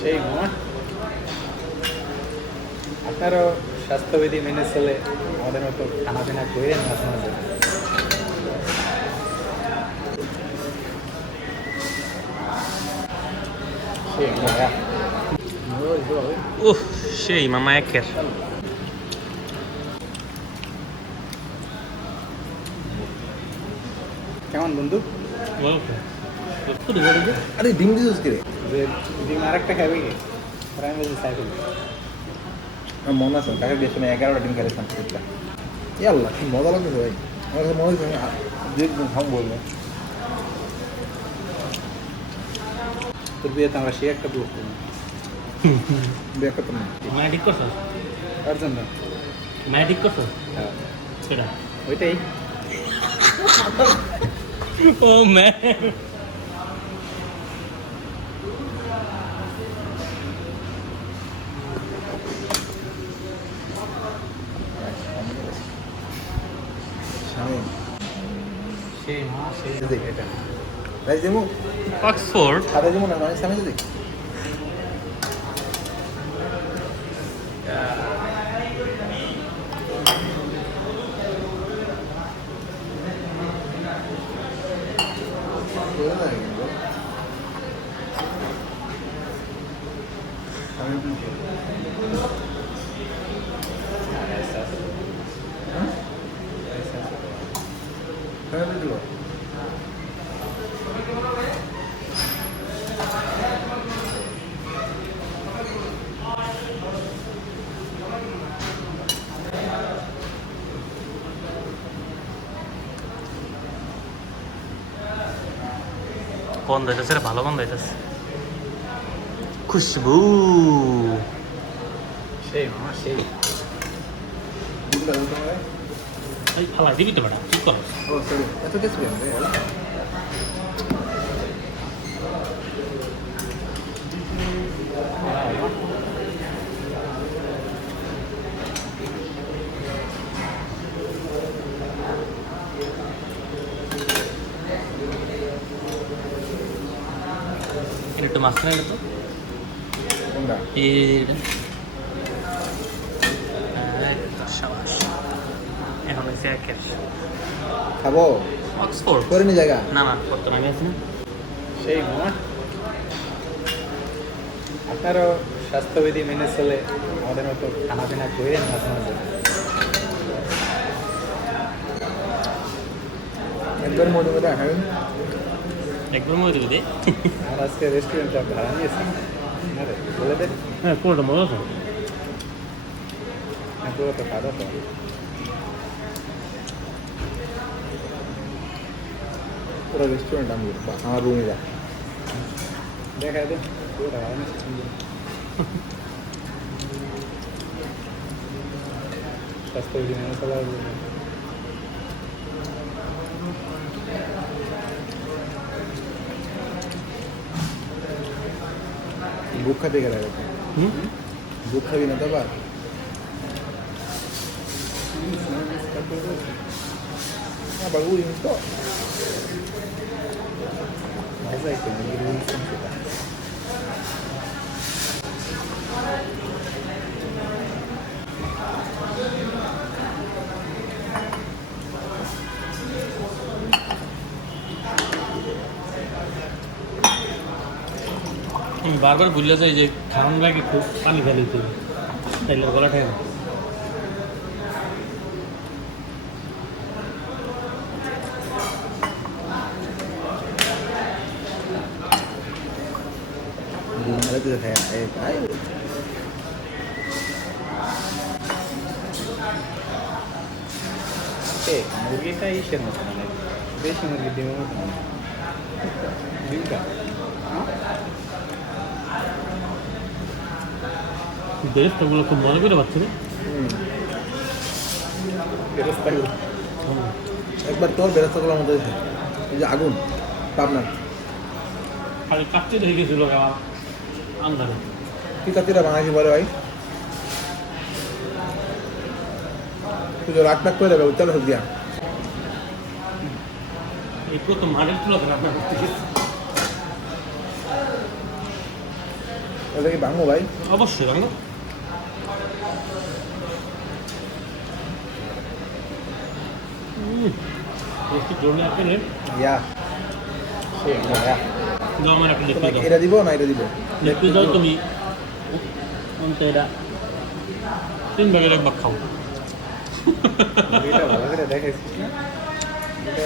সেই মামা, আপনারও স্বাস্থ্যবিধি মেনে চলে আমাদের মতো খানাপিনা করেন মাঝে মাঝে। সেই মামা, উফ, সেই মামা একের। কেমন বন্ধু? আরে ডিম দিছিস কে? যে ডিম আরেকটা খাবে কি? আর আমি বলছি সাইকেল। আমার মনে আছে কাকে দিয়ে শুনে 11টা ডিম খেলে শান্তিটা। এ আল্লাহ কি মজা লাগছে ভাই। আমার কাছে মনে হচ্ছে আমি দেখবো খাম বলবো। তোর বিয়েতে আমরা সে একটা বুক করি। দেখা তো না। মায়া ঠিক করছো? তার জন্য মায়া ঠিক করছো? হ্যাঁ, সেটা ওইটাই। ও ম্যান, স্বামী সেই মা, সেই দেখ এটা। তাই যেমন অক্সফোর্ড। খাতা যেমন না মানে স্বামী দেখ গন্ধ হইতেছে রে, ভালো গন্ধ হইতেছে। খুশবু। সেই মামা, সেই। এই ফালাই দিবি তো বেটা, ঠিক করো। ও সরি এত টেস্ট পেন রে একটু মাঝখানে এলো তো কোনটা এইটা। শাবাশ। এখন হয়েছে একের। খাবো অক্সফোর্ড। করে নি জায়গা না না, করতে আমি আছি না। সেই মামা, আপনারও স্বাস্থ্যবিধি মেনে চলে আমাদের মতো খানাপিনা করেন মাঝে মাঝে। একবার মোটে করে খাবেন একবার মজা দিবি দে। আমরা আজকে রেস্টুরেন্টটা ভাড়া নিয়েছি। আরে বলে দেন। হ্যাঁ, কোনটা মজা আছে? পুরো তো খাওয়া তো পুরো রেস্টুরেন্ট আমি আমার রুমে যা দেখা দেন, পুরোটা ভাড়া নিয়েছি। স্বাস্থ্যবিধি মেনে চলা বুক খাতে গেলে হুম, বুক খাবি না তো আবার আবার উড়ি তো মজা একটু আমি বারবার ভুলে যাই যে খাওয়ান লাগে খুব পানি ফেলে দিতে হবে, তাইলে গলা ঠেকে না। ঘুমালে তো খায় তাই মুরগিটা ইসের মতো মানে বেশি মুরগি ডিমের মতো না। ডিমটা বেরেস্তাগুলো খুব মজা করে পাচ্ছে রে। বেরেস্তাগুলো একবার তোর বেরোতে গেলাম আমাদের এই যে আগুন পাবনার খালি কাটতে দেখে গেছিল আমার আন্ধারে। কি কাতিরা বাঙালি বলে ভাই তুই তো রাত টাক করে দেবে উত্তাল হোক দিয়া এই প্রথম মাঠের তুলো রান্না করতে গেছি। ওটা কি বাংলো ভাই? অবশ্যই বাংলা। একটু জোরে আপেলে ইয়া সে ইয়া। দাও আমার একটা দেখতে তোমাকে দাও। এটা দিব না এটা দিব? দেখতে দাও তুমি অন্ত এরা 3 ভাগের 1 ভাগ খাও। এটা ভালো করে দেখাইছিস না এটা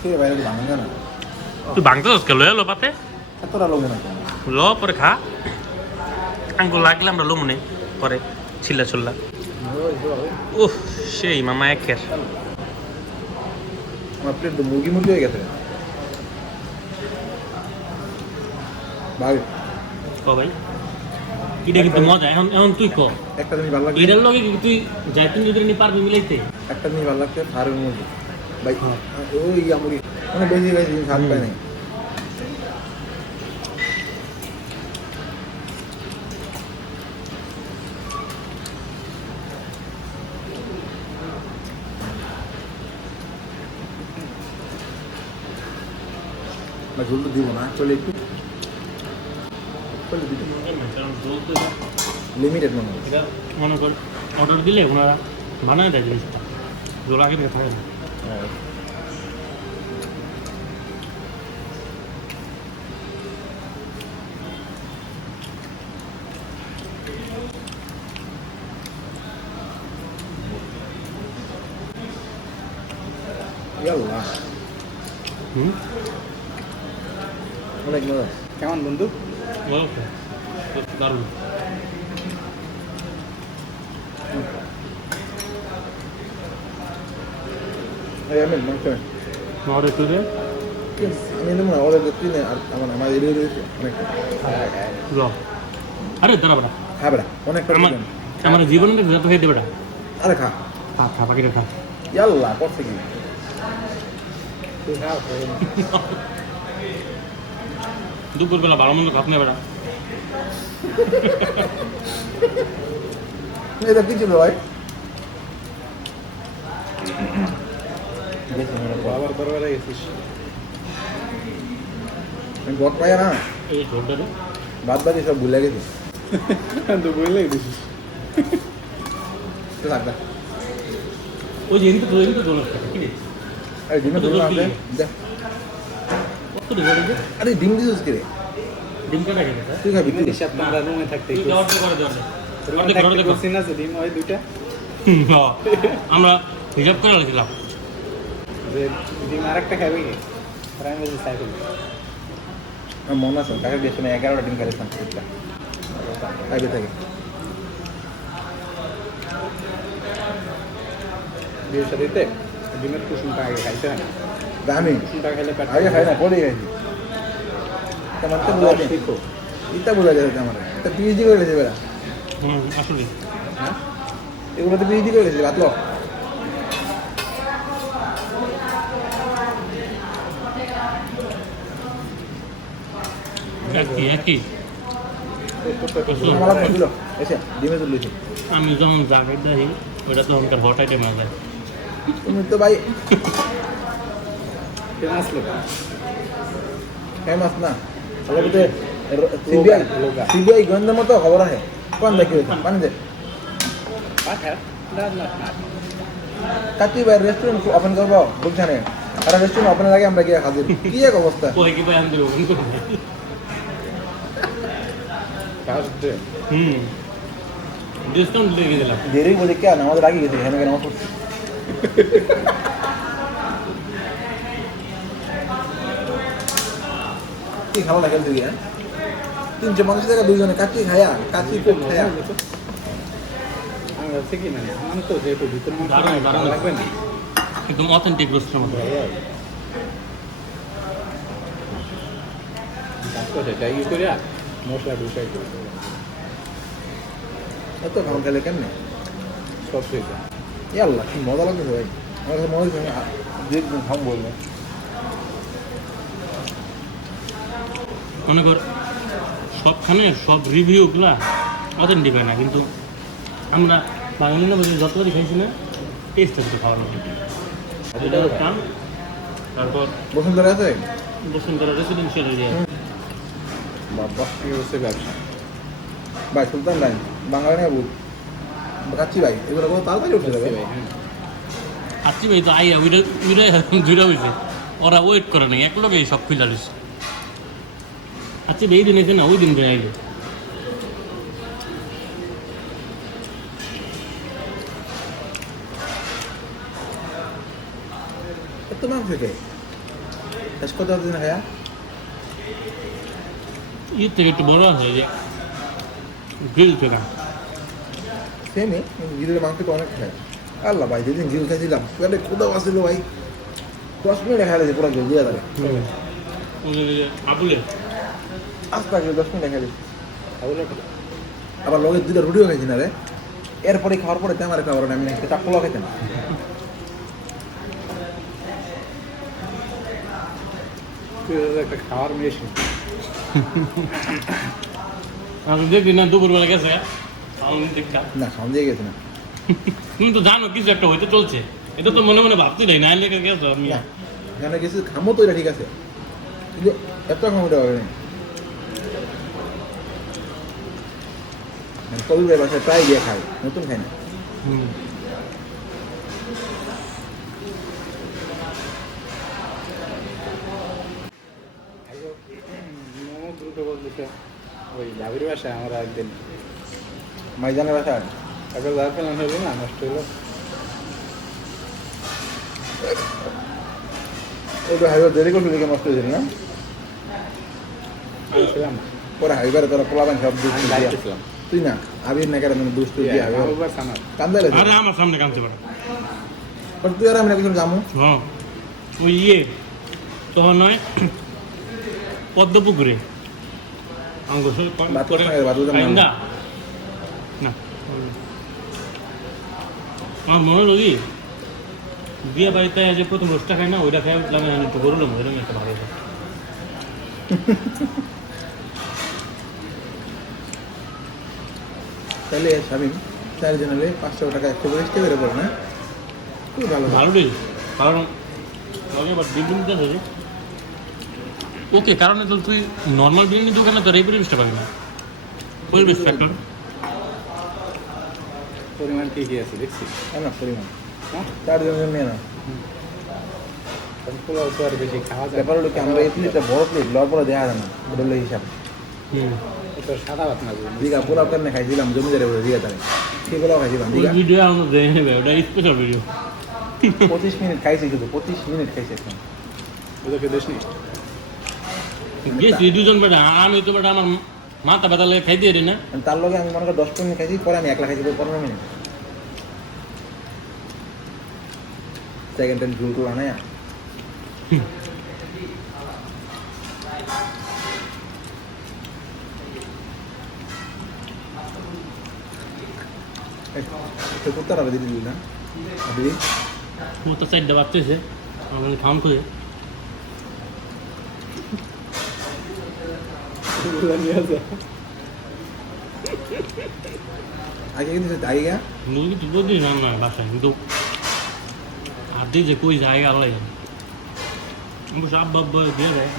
ঠিক ভাই এটা ভাঙা না। তুই ভাঙতে দোষ কে লয়ে লো পাতে এতটা লোক না কেন? ল পরে খা আঙ্গুল লাগলে আমরা লো মনে পরে ছিল্লা ছুল্লা। উফ সেই মামা একের আমার প্লেট তো মুরগি মুরগি হয়ে গেছে ভাই। ক ভাই এটা কিন্তু মজা এখন এখন তুই ক একটা জিনিস ভালো লাগছে, এটার লগে কি তুই যাইতুন যদি নি পারবি মিলাইতে একটা জিনিস ভালো লাগছে ফার্মের মুরগি ভাই। ওই ইয়া মুরগি মানে বেশি বেশি স্বাদ পায় নাই। না ঝোল তো দিব না চলে একটু চলে দিতে লিমিটেড মনে হয়। এটা মনে কর অর্ডার দিলে ওনারা বানায় দেয় জিনিসটা জোর আগে থেকে থাকে না। ইয়াল্লা হুম অনেক মজা। কেমন বন্ধু? ওকে দারুণ। এই আমি মাংস অর্ডার তুলে আমি নেবো না অর্ডার করতে না আর আমার এরিয়া রয়েছে অনেকটা ল আরে দাঁড়া বেটা খা বেড়া অনেকটা আমার দিবেন। আমার জীবনটা যত খেতে বেটা আরে খা খা খা পাখিটা খা ইয়াল্লা করছে কি তুই খাও দুপুরবেলা ভালো মন্দ খাপ না বেটা এটা কি ছিল ভাই? আবার দরবারে গেছিস আমি গট পাই না এই ঝোলটা বাদ বাকি সব ভুলে গেছি। তো বললেই দিছিস লাগবে ওই যে এনকে তো ঝোল আছে কি রে আরে ডিমে তো না আছে দেখ। কত রে ঝোল আরে ডিম দিছিস কি রে? ডিম কাটা খেতে তুই খাবি তুই? হিসাব তো আমরা রুমে থাকতে তুই অর্ডার করে দে অর্ডার করে দেখো কোশ্চেন আছে ডিম ওই দুইটা আমরা হিসাব করে রাখছিলাম যে ডিম আরেকটা খাবে কি আর আমি বলছি সাইকেল আমার মনে আছে কাকে বিয়ের সময় 11টা ডিম খাইছিলাম সেটা খাইবে থাকে। বিয়ের সাথে ডিমের কুসুমটা আগে খাইতে হয় না দামি কুসুমটা খাইলে পেট আগে খাই না পরে খাইছি তেমন তো বোঝা যায় শিখো ইটা বোঝা যায় আমার একটা পিএইচডি করে গেছে বেড়া আসলে হ্যাঁ এগুলো তো পিএইচডি করে গেছে বাতলো একই একই আমার দিল এসে ডিমে তুলেছে। আমি যখন জাগের দেখি ওটা তো আমাকে হট আইটেম আছে তুমি তো ভাই ফেমাস লোক ফেমাস না তাহলে সিবিআই লোগা। সিবিআই গোয়েন্দার মতো খবর আছে কোন দেখি পানি দে পাঠার দাঁত না কাকি ভাই রেস্টুরেন্ট ওপেন করবো বুঝছানে আর রেস্টুরেন্ট ওপেনের আগে আমরা গিয়ে হাজির কি এক অবস্থা। ওই কি ভাই আমি দেবো ফার্স্ট ডিসকাউন্ট দিয়ে দিলাম দেরি বলে কেন আমাদের আগে গেছে এখানে কেন আমার করছি কি খাওয়া লাগে তুই হ্যাঁ 350 টাকা দুইজনে কাকি খায়া কাকি খুব খায়া আমি ভাবছি কি মানে আমি তো যেহেতু ভিতরে দারুণ, দারুণ। লাগবে না একদম অথেন্টিক রোস্টের মতো সেটা ই করে মশলা ঢুকাই করে এত খাওয়া খেলে কেমনে সব শেষ ইয়াল্লা কি মজা লাগছে ভাই আমার কাছে মনে হচ্ছে যে খাম বলবো মনে কর সবখানে সব রিভিউগুলা অথেন্টিক হয় না কিন্তু আমরা বাঙালিরা বলছি যতবারই খাইছি না টেস্ট আছে খাওয়ার মধ্যে এটা কাম তারপর বসুন্ধরা আছে বসুন্ধরা রেসিডেন্সিয়াল এরিয়া বাবা কি হচ্ছে ব্যবসা ভাই সুলতান ভাই বাঙালি না বুঝ কাচ্ছি ভাই এগুলো কোনো তাড়াতাড়ি উঠে যাবে ভাই হ্যাঁ আচ্ছা ভাই তো আইয়া উইরা জুড়া হয়েছে ওরা ওয়েট করে নাই এক লগে সব খুলে দিচ্ছে আচ্ছা এই দিন এসে না ওই দিন করে আইলো কত মাংস থেকে শেষ কত দিন খায়া ঈদ থেকে একটু বড় আছে এই যে গ্রিল থেকে সেমই জিলের মাংস তো অনেক খায় আল্লাহ ভাই যেদিন জিল খাইছিলাম তাহলে কোথাও আসছিল ভাই 10 মিনিটে খাইলে যে পুরো জল দিয়ে দেবে আবুলে আস্তে আগে 10 মিনিটে খাইলে তাহলে আবার লগে দুইটা রুটিও খাইছি না রে এরপরে খাওয়ার পরে তেমার খাবার আমি একটা চাপ্পলও খাইতাম একটা খাওয়ার মেশিন আমি দেখি না দুপুরবেলা গেছে আমি দেখা না সামনে দিয়ে গেছে না তুমি তো জানো কিছু একটা হইতে চলছে এটা তো মনে মনে ভাবছি নাই না লেগে গেছো আমি না এখানে কিছু খামো তো এটা ঠিক আছে কিন্তু এত খামোটা হবে না কবি ভাই বাসায় প্রায় গিয়ে খাই নতুন খাই না হুম মোমো দ্রুত বলতেছে ওই ভাবির বাসায় আমরা একদিন মাইজানের বাসায় তারপর যা পেলাম হইলো না নষ্ট হইলো ওটা হাইবার দেরি করছিল দেখে নষ্ট হয়েছিল না আমি ছিলাম না পরে হাইবারে তোরা পোলাবেন সব দুধ আমি লাইট ছিলাম তুই না আবির না কেন দুষ্ট দিয়ে আবির আবার সানা কান্দালে আরে আমার সামনে কানতে পারো তুই আর আমি না কিছু জামু হ্যাঁ ওই ইয়ে তখন নয় পদ্মপুকুরে বাথরুম থাকে, বাথরুমে নাম। না আমার মনে হলো কি বিয়ে বাড়িতে যে প্রথম রোজটা খাই না ওইটা খাই উঠলাম একটু গরুলাম ওইরকম একটা ভালো লাগে। তাহলে শামিম 4 জন হলে 500 টাকা একটু করে বেড়ে পড়ে না খুব ভালো ভালো ডিল কারণ আবার বিল্ডিং আছে ওকে কারণ তো তুই নর্মাল বিরিয়ানি দোকানে তোর এই পরিবেশটা পাবি না পরিবেশ ফ্যাক্টর পরিমাণ ঠিকই আছে দেখছি না পরিমাণ হ্যাঁ 4 জন নিয়ে না পোলাও তো আর বেশি খাওয়া যায় ব্যাপার হলো কি আমরা এই প্লেটটা বড় প্লেট লওয়ার পরে দেওয়া যায় না ওটা হলো হিসাব তো সাদা ভাত না দীঘা পোলাও কেন খাইছিলাম জমিদারে বলে দীঘা তারে সেগুলোও খাইছিলাম ওই দীঘা ভিডিও আমরা দেখে নেবে ওটা স্পেশাল ভিডিও 25 মিনিট খাইছি শুধু 25 মিনিট খাইছি এখন ওদেরকে দেশ নেই গেছি দুজন বেটা আর আমি তো বেটা আমার মাথা ব্যথা লাগে খাইতে পারি না তার লগে আমি মনে করি 10 মিনিট খাইছি পরে আমি একলা খাইছি 15 মিনিট সেকেন্ড টাইম ঝুল টুল আনায়া তো কুত্তার হবে দিদি না দিদি ও তো সাইডটা ভাবতেছে আমার খাম করে নিয়ে আসে আগে কিন্তু আগে গা মুরগি তো প্রতিদিন রান্না হয় বাসায় কিন্তু আদি যে কই জায়গা আল্লাহ জানে অবশ্য আব্বা আব্বা দিয়ে দেয়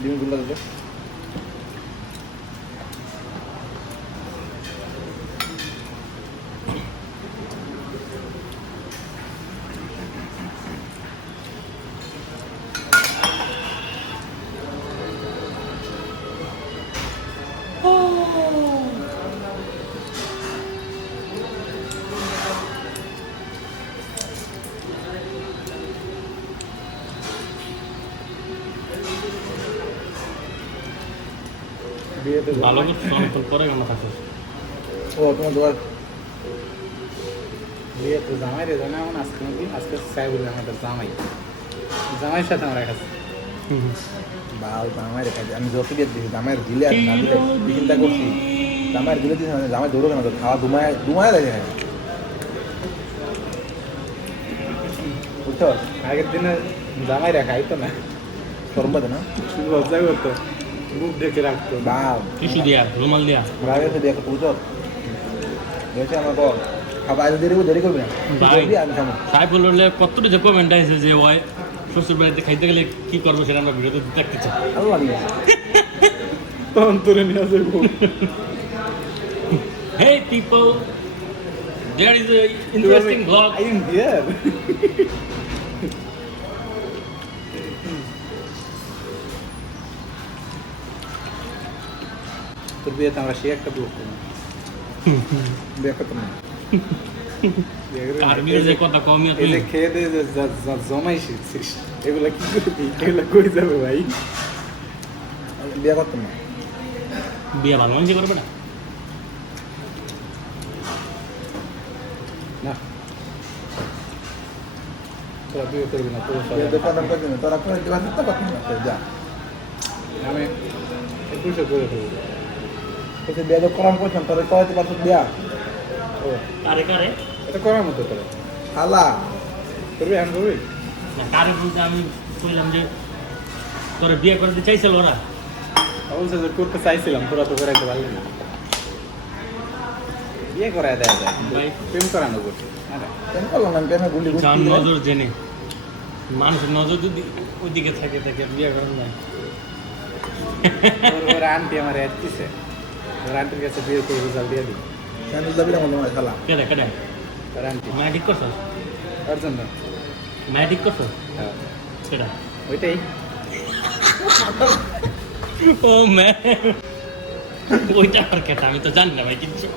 ডিম গুলা দিতে বিয়েতে ভালো কিছু অনেকক্ষণ পরে কেন খাচ্ছিস ও তোমার দোয়ার বিয়েতে জামাই রে জানা এমন আজকে নাকি আজকে চাই বলে আমাদের জামাই জামাইয়ের সাথে আমরা খাচ্ছি বাল জামাই রেখা আমি যত দিয়ে দিছি জামাইয়ের দিলে আর না দিলে চিন্তা করছি জামাইয়ের দিলে দিছি না জামাই দৌড়ো কেন তোর খাওয়া দুমায় লাগে বুঝছো আগের দিনে জামাই রাখা আইতো না সরম না লজ্জা করতো মুখ ঢেকে রাখতো বাল টিস্যু দিয়া রুমাল দিয়া রাগে সে দেখো বুঝছো গেছে আমার বল খাবার আজ দেরি করবি না ভাই বলবি, আমি খাবো সাইফুল হলে কতটা যে কমেন্ট আছে যে ওই শ্বশুর বাড়িতে খাইতে গেলে কি করবো সেটা আমরা ভিডিওতে দেখতে চাই আল্লাহ নিয়ে অন্তরে নিয়ে যাবো Hey people, there is a interesting vlog. I am here. তোর বিয়েতে আমরা সে একটা ব্লগ করবো বিয়ে করতাম না কার্বির যে কথা কমই এই তুই যে খেয়ে দিয়ে যে জমাই শিখছিস এগুলা কি করবি এগুলা কই যাবে ভাই বিয়ে করতাম না বিয়ে ভালো মানুষ করবে না না তোরা বিয়ে করবি না তোর বিয়ে তো করতাম করতাম না তোরা করে দিবা তো করতাম না তো যা আমি 21 করে ফেলবো তোকে বিয়ে তো করাম করতাম তোরা করাতে পারছো বিয়া ও কারে কারে এটা করার মতো তোরা খালা করবি আমি করবি না কারে বলতে আমি কইলাম যে তোরা বিয়ে করতে চাইছিল ওরা অবশ্য যে করতে চাইছিলাম তোরা তো করাইতে পারলি না বিয়ে করাই দেয়া যায় কিন্তু ভাই। প্রেম করানো করছে কেন করলাম না প্রেমে গুলি যার গুলি নজর জেনে মানুষের নজর যদি ওইদিকে থাকে তাকে বিয়ে করেন না ওর আন্টি আমার অ্যাড দিছে ওর আন্টির কাছে বিয়ে করে রেজাল্ট দিয়ে দিই কেন যাবি না মনে হয় খালা কেডা কেডা ওর আন্টি ম্যাজিক করছো ওর জন্য ম্যাজিক করছো হ্যাঁ, কেডা ওইটাই ও ম্যাম ওইটা আর কেটা আমি তো জানি না ভাই কিছু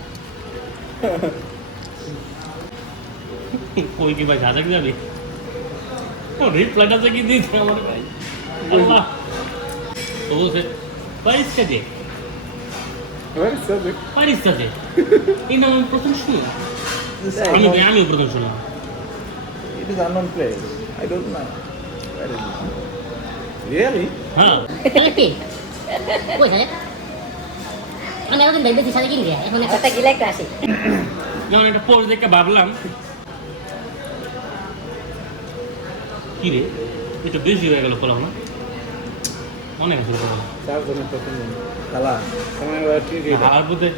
কই কি ভাই সাজাক যাবি ও রিপ্লাইটা তো কি দিয়েছে আমার ভাই আল্লাহ তো বলছে পারিস কাজে ওর সাথে পারিস কাজে এই নাম আমি প্রথম শুনি আমিও প্রথম শুনলাম It is unknown place. I don't know. Where is it? Really হ্যাঁ কি কই সালে আমি এতদিন দেখতেছি সালে কিনবে এখন একটা গিলা একটা আসে যেমন একটা পোস্ট দেখে ভাবলাম কি রে এটা বেশি হয়ে গেল করলাম না অনেক আছে করলাম 4 জনের প্রথম জন খালা সময় ওরা ঠিক এটা আর বোধে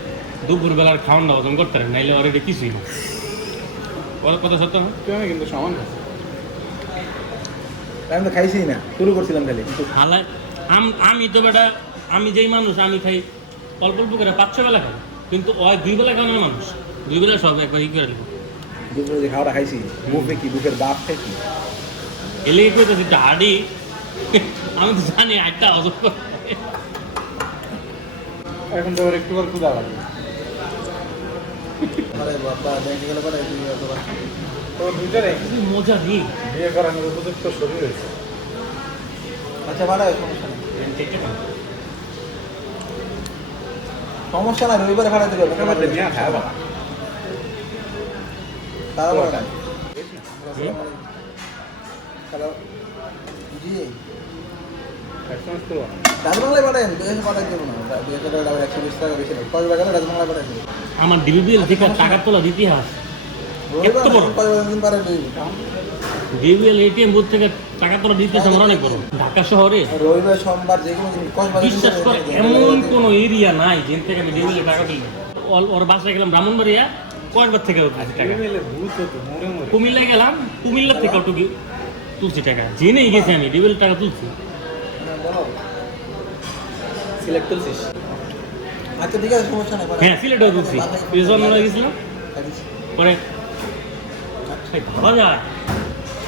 দুপুর বেলার খাওয়ান দাওয়া তুমি করতে পারেন নাইলে অলরেডি কিছুই না ওর কথা সত্য না তুই আমি কিন্তু সমান খাচ্ছি। আমি তো খাইছি না শুরু করছিলাম খালি কিন্তু হালাই আমি তো বেটা আমি যেই মানুষ আমি খাই অল্প অল্প করে 5-6 বেলা খাই কিন্তু ওই 2 বেলা খাওয়ানোর মানুষ 2 বেলা সব একবার ই করে দিল দুপুরে যে খাওয়াটা খাইছি মুখে কি বুকের বাপ খাইছি এলে কি করতেছি হাড়ি আমি তো জানি একটা অজব করে। এখন তো ওর একটু করে ক্ষুধা লাগবে আরে বাবা ব্যাংকে গেলে পরে তোর ভিতরে কি মজা দিই বিয়ে করানোর উপযুক্ত শরীর হয়েছে আচ্ছা বাড়ায় সমস্যা নেই সমস্যা নাই রবিবারে ভাড়া দিতে মোটামুটি হবে নিয়ে খায় বাবা তারা বলেন হ্যালো জি একসময় তো রাজবাংলায় পাঠান বেশ পাঠাই দেবো না 120 টাকা বেশি নেই কয় টাকা রাজবাংলায় পাঠাই দেবো আমার ডিবিবিএল থেকে টাকা তোলার ইতিহাস রবিবার এত বড়? কয় দিন পারে দেবো ডিবিএল এটিএম বুথ থেকে টাকা তোলার ইতিহাস আমার অনেক বড় ঢাকা শহরে রবিবার সোমবার যে কোনো দিন কয় বিশ্বাস করে এমন কোনো এরিয়া নাই যেখান থেকে আমি ডিবিএল টাকা তুলি ওর বাসায় গেলাম ব্রাহ্মণবাড়িয়া কয়েকবার থেকে তুলছি টাকা মিলে ভূত হতো মরে মরে কুমিল্লা গেলাম কুমিল্লা থেকে টুকি তুলছি টাকা জেনেই গেছি আমি ডিবিএল টাকা তুলছি বলো সিলেক্ট করছিস আচ্ছা ঠিক আছে সমস্যা নেই হ্যাঁ সিলেটেও তুলছি রিজন মনে গেছিলাম পরে ভাবা যায়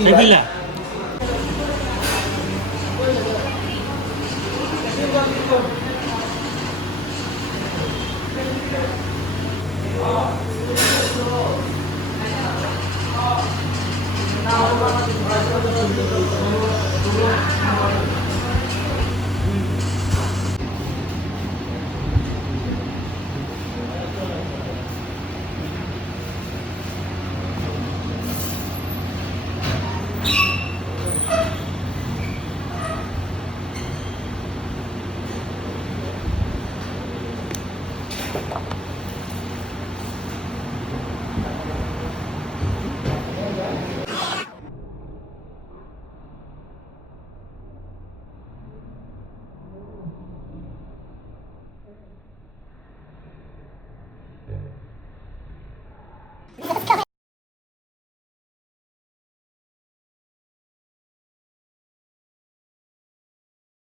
দেখিলা